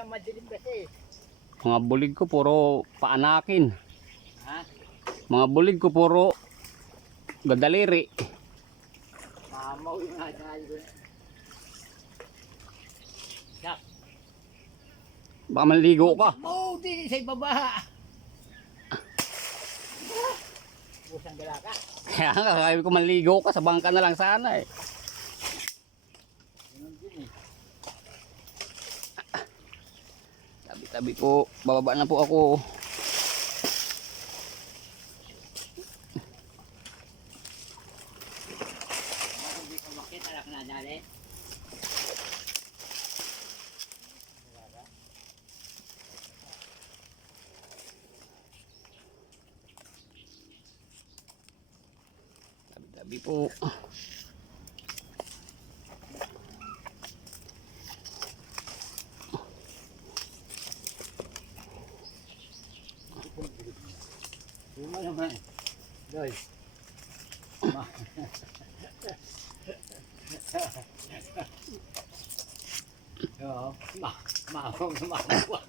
sa madilim kasi. Mga bulig ko puro paanakin. Ha? Mga bulig ko puro gadaliri. Mamaw yung nadal ko. Yak. Baka maligo ka. Oh, di sa ibaba. Pusang gala ka. Kaya nga, sabi ko maligo ka, sa bangka na lang sana eh. Ganun din eh. Tabi-tabi po, bababa na po ako. Hindi ko makita anak na dali. Tabi-tabi po. Yung naman. Doy. Oo. Maawang na maawa.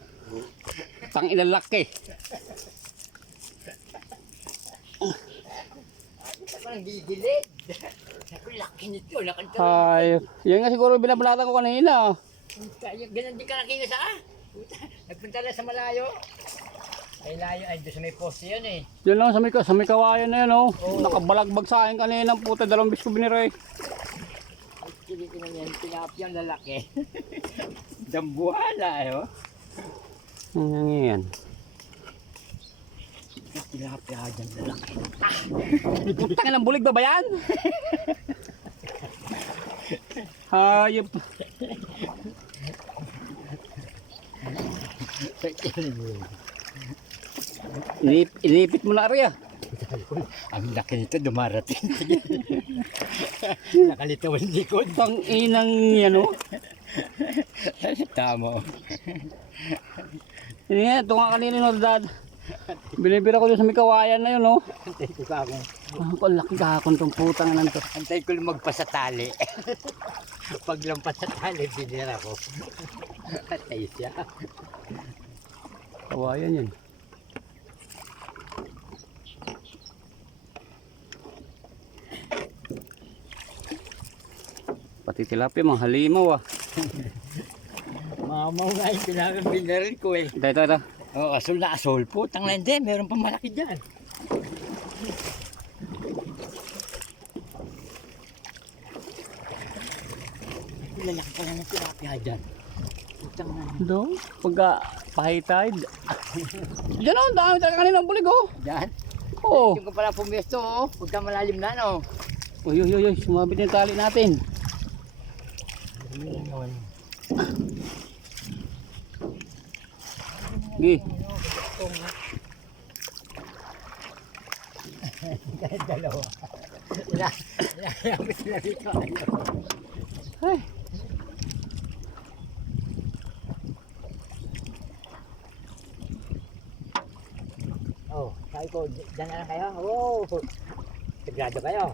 Tang ilalaki. Parang gigilid. Sabi, laki nito. Ay, yan nga siguro binabalatan ko kanina. Ganun din ka nakita sa nagpunta lang sa malayo. Ay layo, ay doon sa may poste yun eh. Yun lang sa may kawayan na yun oh. Nakabalagbag sa akin kanina ng puta, 2 bis ko biniray. Ay kinikinan yan, tilapiyang lalaki. Dambuhala eh oh. Ano yan? Tilapia dyan lalaki. Puta ka ng bulig ba ba yan? Hayop. Inipit mo na Arya. Ang laki nito dumarating. Nakalitaw ang likod. Tang inang yan oh. Tama. Yan, ito nga kanina no dad. Binibira ko doon sa may kawayan na yun oh. Antay ko ka akong. Ang laki kahakon tong putang na nito. Antay ko lumagpas sa tali. Paglampas sa tali, binira ko. Atay siya. Kawayan yan. Pati tilapia, mga halimaw ah. Mamaw nga yung pinaka-binaril ko eh. Ito. Oh, asol na asol. Putang na hindi, meron pa malaki dyan. Lalaki pa lang ng tilapia dyan. Putang na. Doon, pagka high tide. Diyan oh, dami talaga kanina ng bulig oh. Dyan? Oo. Yung ka pala pumesto oh. Pagka malalim na no. Uy, sumabit na yung tali natin. Gi. Kahit dalawa. Ilalapit na dito. Ay. Oh, sabi ko, dyan na lang kayo. Oh, sagrado kayo.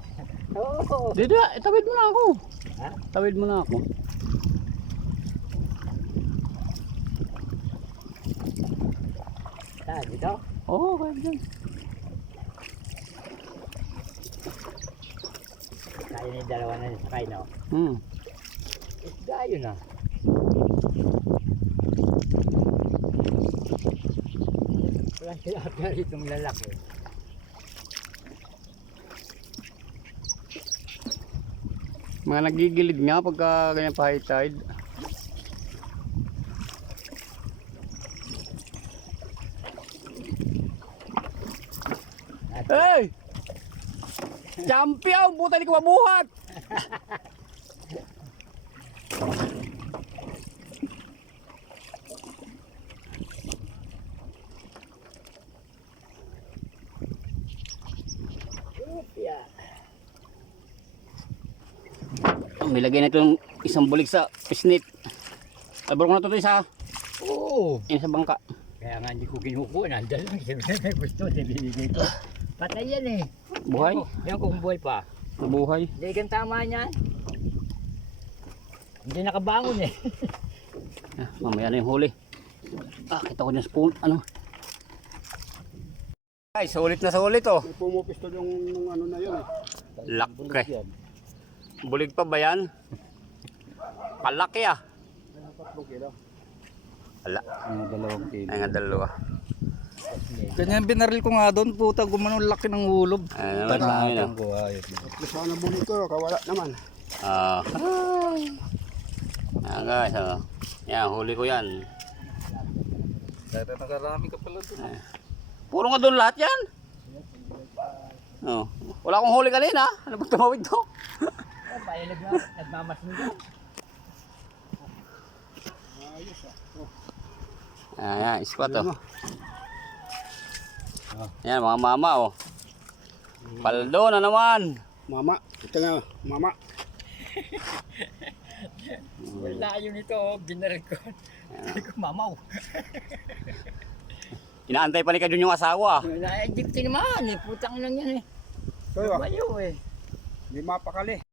Oh. Dito, tawid mo na ako. Ha? Tawid mo na ako. Saan, dito? Oo, kaya dyan. Kaya ni dalawa na sakay, no? Isda yun ah. Walang tilapia ritong lalaki. Mga nagigilid nga pagka ganyan pa high tide. Hey! Champion! Buta di ko mabuhat! Tilapia. May lagay na itong isang bulig sa pisnit. Albaro ko na ito isa. Oo. Yan sa bangka. Kaya nga hindi ko kinukuha. Nandun lang. Siyempre may gusto. Binigay ko. Patay yan eh. Buhay? Yan kung buhay pa. Nabuhay. Hindi kang tama niyan. Hindi nakabangon eh. Mamaya na yung huli. Kita ko dyan spoon. Ano? Ay, sulit na sulit oh. May pumupistol yung ano na yun eh. Laki. Bulig pa ba yan? Palaki ah. 4 kilo. Wala. Dalawang kilo. Ay nga dalawa. Ganyan binaril ko nga doon, puta, gumanon laki ng ulob. Ano naman sa amin oh. ko ayos. At sana buli ko, kawala naman. Ah. Ayan guys oh. Yan, huli ko yan. Dahil nakarami ka pala doon. Puro nga doon lahat yan. Oh. Wala akong huli kanina. Ano ba tumawid to? Oh, payalag na. Nagmamasin ka. Ayan, spot oh. Yan, mga mama oh. Paldo na naman. Mama, ito nga, mama. Wala yun ito. Binaril ko. Sabi ko, mamaw. Inaantay pa ni Kadyon yung asawa. Wala, hindi ko tinamaan eh. Putang lang yan eh. Kaya, Bayo eh. hindi mapakali.